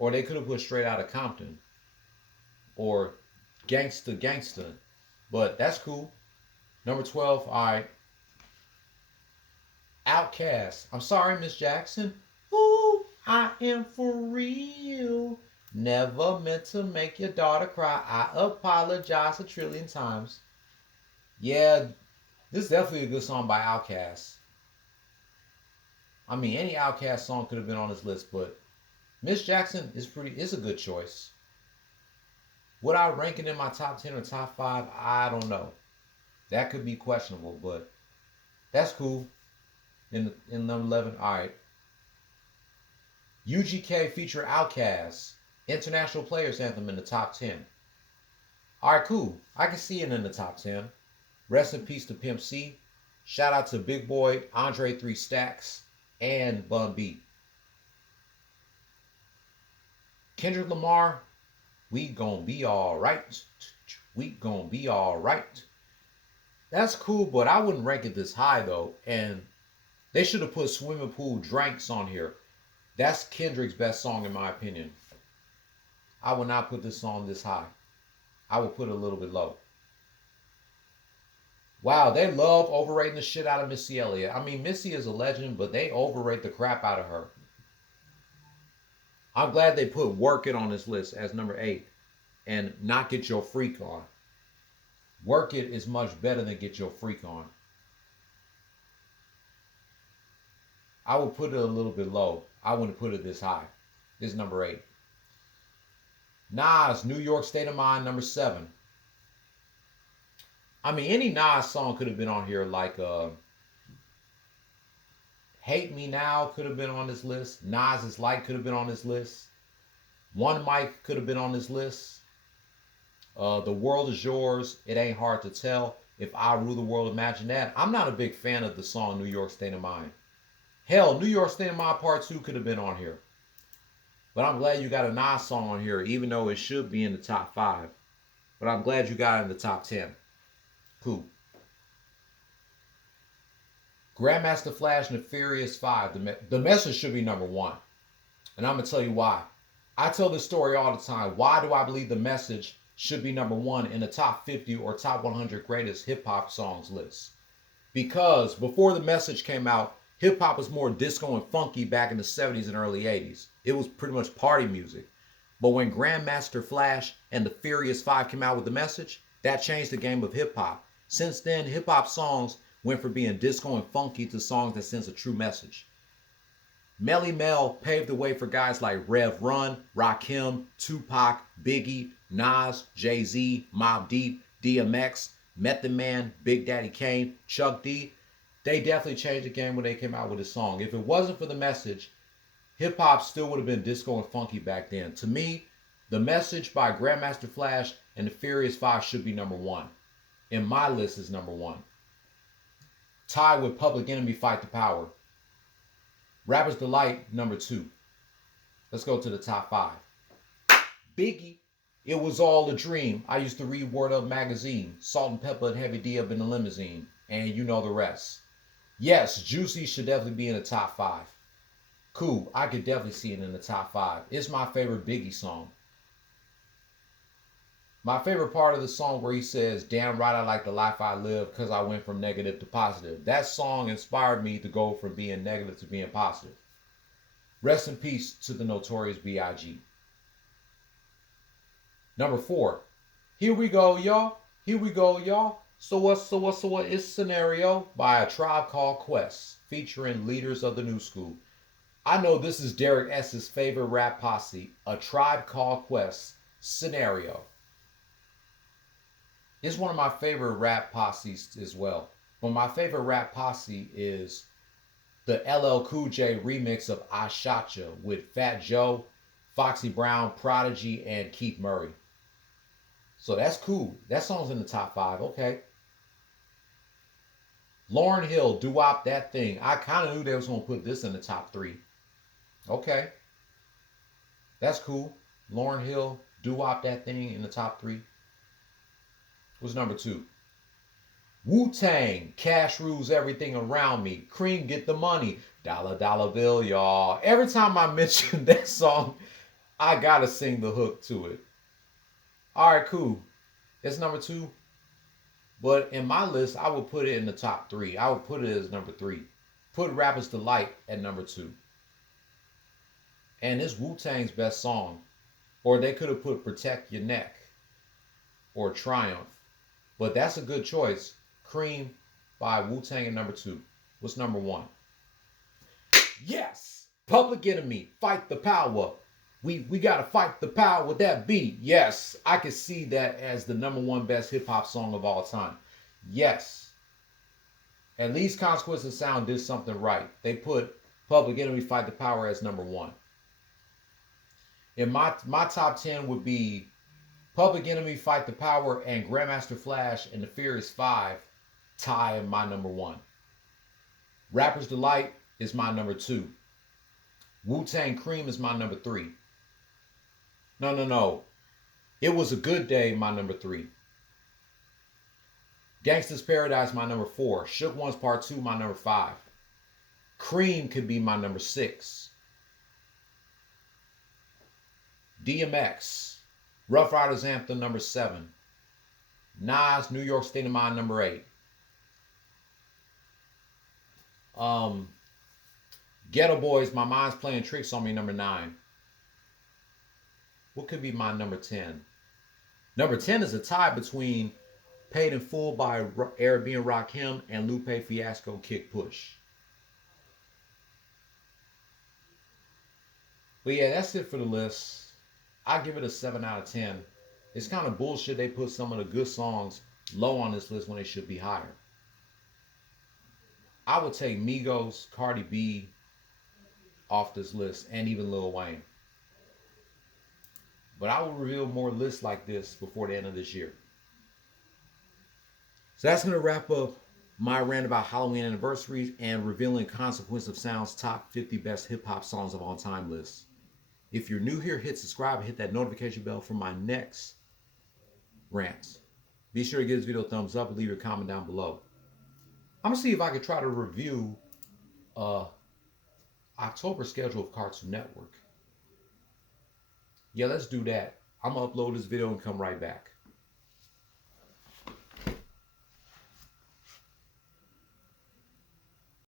Or they could have put Straight Outta Compton or Gangsta Gangsta. But that's cool. Number 12, all right. Outcast. I'm sorry, Miss Jackson. Ooh, I am for real. Never meant to make your daughter cry. I apologize a trillion times. Yeah, this is definitely a good song by Outkast. I mean, any Outkast song could have been on this list, but Miss Jackson is a good choice. Would I rank it in my top 10 or top 5? I don't know. That could be questionable, but that's cool. In number 11, all right. UGK feature Outkast, International Players Anthem in the top 10. All right, cool. I can see it in the top 10. Rest in peace to Pimp C. Shout out to Big Boy, Andre 3 Stacks, and Bun B. Kendrick Lamar, we gon' be alright. We gon' be alright. That's cool, but I wouldn't rank it this high though. And they should have put Swimming Pool Drinks on here. That's Kendrick's best song in my opinion. I would not put this song this high. I would put it a little bit low. Wow, they love overrating the shit out of Missy Elliott. I mean, Missy is a legend, but they overrate the crap out of her. I'm glad they put Work It on this list as number 8 and not Get Your Freak On. Work It is much better than Get Your Freak On. I would put it a little bit low. I wouldn't put it this high. This is number 8. Nas, New York State of Mind, number 7. I mean, any Nas song could have been on here, like Hate Me Now could have been on this list. Nas is Light could have been on this list. One Mic could have been on this list. The World Is Yours, It Ain't Hard to Tell. If I Rule the World, Imagine That. I'm not a big fan of the song New York State of Mind. Hell, New York State of Mind Part 2 could have been on here. But I'm glad you got a Nas song on here, even though it should be in the top 5. But I'm glad you got it in the top 10. Cool. Grandmaster Flash and the Furious 5. The Message should be number 1. And I'm going to tell you why. I tell this story all the time. Why do I believe The Message should be number 1 in the top 50 or top 100 greatest hip-hop songs list? Because before The Message came out, hip-hop was more disco and funky back in the 70s and early 80s. It was pretty much party music. But when Grandmaster Flash and the Furious 5 came out with The Message, that changed the game of hip-hop. Since then, hip-hop songs went from being disco and funky to songs that sends a true message. Melly Mel paved the way for guys like Rev Run, Rakim, Tupac, Biggie, Nas, Jay-Z, Mobb Deep, DMX, Method Man, Big Daddy Kane, Chuck D. They definitely changed the game when they came out with this song. If it wasn't for The Message, hip-hop still would have been disco and funky back then. To me, The Message by Grandmaster Flash and the Furious 5 should be number 1. In my list is number 1. Tied with Public Enemy, Fight the Power. Rapper's Delight, number 2. Let's go to the top 5. Biggie, It Was All a Dream. I used to read Word Up magazine. Salt and Pepper and Heavy D up in the limousine. And you know the rest. Yes, Juicy should definitely be in the top 5. Cool, I could definitely see it in the top 5. It's my favorite Biggie song. My favorite part of the song where he says, damn right I like the life I live because I went from negative to positive. That song inspired me to go from being negative to being positive. Rest in peace to the Notorious B.I.G. Number 4. Here we go, y'all. Here we go, y'all. So what is Scenario by A Tribe Called Quest, featuring leaders of the new school. I know this is Derek S.'s favorite rap posse, A Tribe Called Quest, Scenario. It's one of my favorite rap posses as well. But my favorite rap posse is the LL Cool J remix of I Shot Ya with Fat Joe, Foxy Brown, Prodigy, and Keith Murray. So that's cool. That song's in the top 5. Okay. Lauryn Hill, Doo-Wop That Thing. I kind of knew they was going to put this in the top 3. Okay. That's cool. Lauryn Hill, Doo-Wop That Thing in the top 3. What's number 2? Wu-Tang, Cash Rules Everything Around Me. Cream, Get the Money. Dollar Dollar Bill, y'all. Every time I mention that song, I gotta sing the hook to it. All right, cool. It's number two. But in my list, I would put it in the top three. I would put it as number three. Put Rapper's Delight at number two. And it's Wu Tang's best song. Or they could have put Protect Your Neck or Triumph. But that's a good choice. Cream by Wu Tang at number two. What's number one? Yes! Public Enemy, Fight the Power. We gotta fight the power with that beat. Yes, I can see that as the number one best hip hop song of all time. Yes. At least Consequence of Sound did something right. They put Public Enemy, Fight the Power as number one. And my top 10 would be Public Enemy, Fight the Power, and Grandmaster Flash and the Furious Five tie my number one. Rapper's Delight is my number two. Wu-Tang Cream is my number three. No. It Was a Good Day, my number three. Gangsta's Paradise, my number four. Shook One's Part 2, my number five. Cream could be my number six. DMX, Rough Riders Anthem, number seven. Nas, New York State of Mind, number eight. Ghetto Boys, My Mind's Playing Tricks on Me, number nine. What could be my number 10? Number 10 is a tie between Paid in Full by Arabian Rakim and Lupe Fiasco, Kick Push. But yeah, that's it for the list. I give it a 7 out of 10. It's kind of bullshit they put some of the good songs low on this list when they should be higher. I would take Migos, Cardi B off this list, and even Lil Wayne. But I will reveal more lists like this before the end of this year. So that's going to wrap up my rant about Halloween anniversaries and revealing Consequence of Sound's top 50 best hip hop songs of all time list. If you're new here, hit subscribe and hit that notification bell for my next rants. Be sure to give this video a thumbs up and leave your comment down below. I'm going to see if I can try to review October schedule of Cartoon Network. Yeah, let's do that. I'm going to upload this video and come right back.